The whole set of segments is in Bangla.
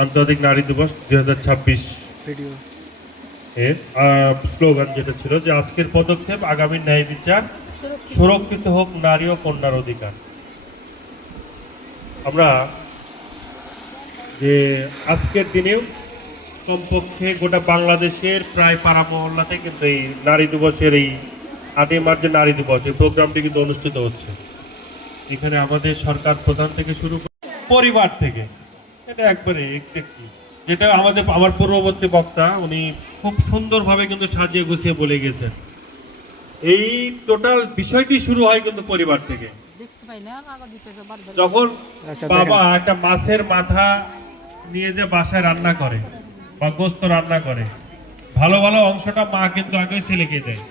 আন্তর্জাতিক নারী দিবস 2026 এর স্লোগান যেটা ছিল যে আজকের পদক্ষেপ আগামী ন্যায় বিচার, সুরক্ষিত হোক নারী ও কন্যার অধিকার। আমরা যে আজকের দিনেও কমপক্ষে গোটা বাংলাদেশের প্রায় পাড়া মহল্লাতে কিন্তু এই নারী দিবসের এই 8ই মার্চ যে নারী দিবস এই প্রোগ্রামটি কিন্তু অনুষ্ঠিত হচ্ছে। এখানে আমাদের সরকার প্রধান থেকে শুরু করে পরিবার থেকে, এটা একবারে এক্স্যাক্টলি যেটা আমার পূর্ববর্তী বক্তা উনি খুব সুন্দরভাবে কিন্তু সাজিয়ে গুছিয়ে বলে গেছেন। এই টোটাল বিষয়টি শুরু হয় কিন্তু পরিবার থেকে। যখন বাবা একটা মাছের মাথা নিয়ে যে বাসায় রান্না করে বা গোস্ত রান্না করে, ভালো ভালো অংশটা মা কিন্তু আগে ছেলেকে দেয়,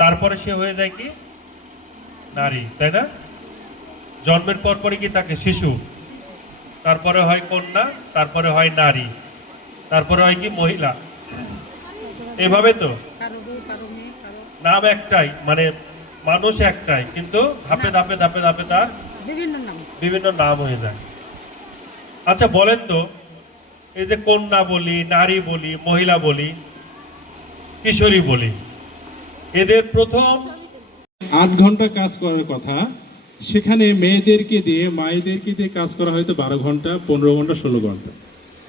তারপরে সে হয়ে যায় কি নারী, তাই না? জন্মের পর পরই কি তাকে শিশু, তারপরে হয় কন্যা, তারপরে হয় নারী, তারপরে হয় কি মহিলা। এভাবে তো নাম একটাই, মানে মানুষ একটাই, কিন্তু ধাপে ধাপে ধাপে ধাপে তার বিভিন্ন নাম হয়ে যায়। আচ্ছা বলেন তো, এই যে কন্যা বলি, নারী বলি, মহিলা বলি, কিশোরী বলি, এদের প্রথম 8 ঘন্টা কাজ করার কথা, সেখানে মেয়েদেরকে দিয়ে মায়েদেরকে দিয়ে কাজ করা হয়তো 12 ঘন্টা, 15 ঘন্টা, 16 ঘন্টা।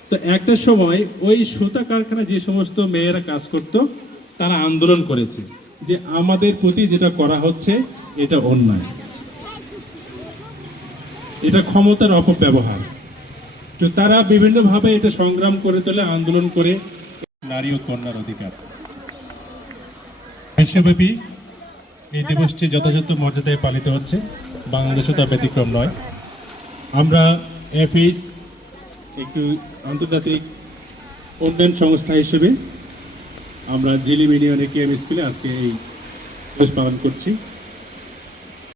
তো একটা সময় ওই সুতা কারখানা যে সমস্ত মেয়েরা কাজ করত, তারা আন্দোলন করেছে যে আমাদের প্রতি যেটা করা হচ্ছে এটা অন্যায়, এটা ক্ষমতার অপব্যবহার। তো তারা বিভিন্নভাবে এটা সংগ্রাম করে তোলে, আন্দোলন করে নারী ও কন্যার অধিকার। বিশ্বব্যাপী এই দিবসটি যথাযথ মর্যাদায় পালিত হচ্ছে, বাংলাদেশও তার ব্যতিক্রম নয়। আমরা এফএইচ একটু আন্তর্জাতিক উন্নয়ন সংস্থা হিসেবে আমরা জিলিম ইউনিয়নের কেএম স্কুলে আজকে এই দিবস পালন করছি।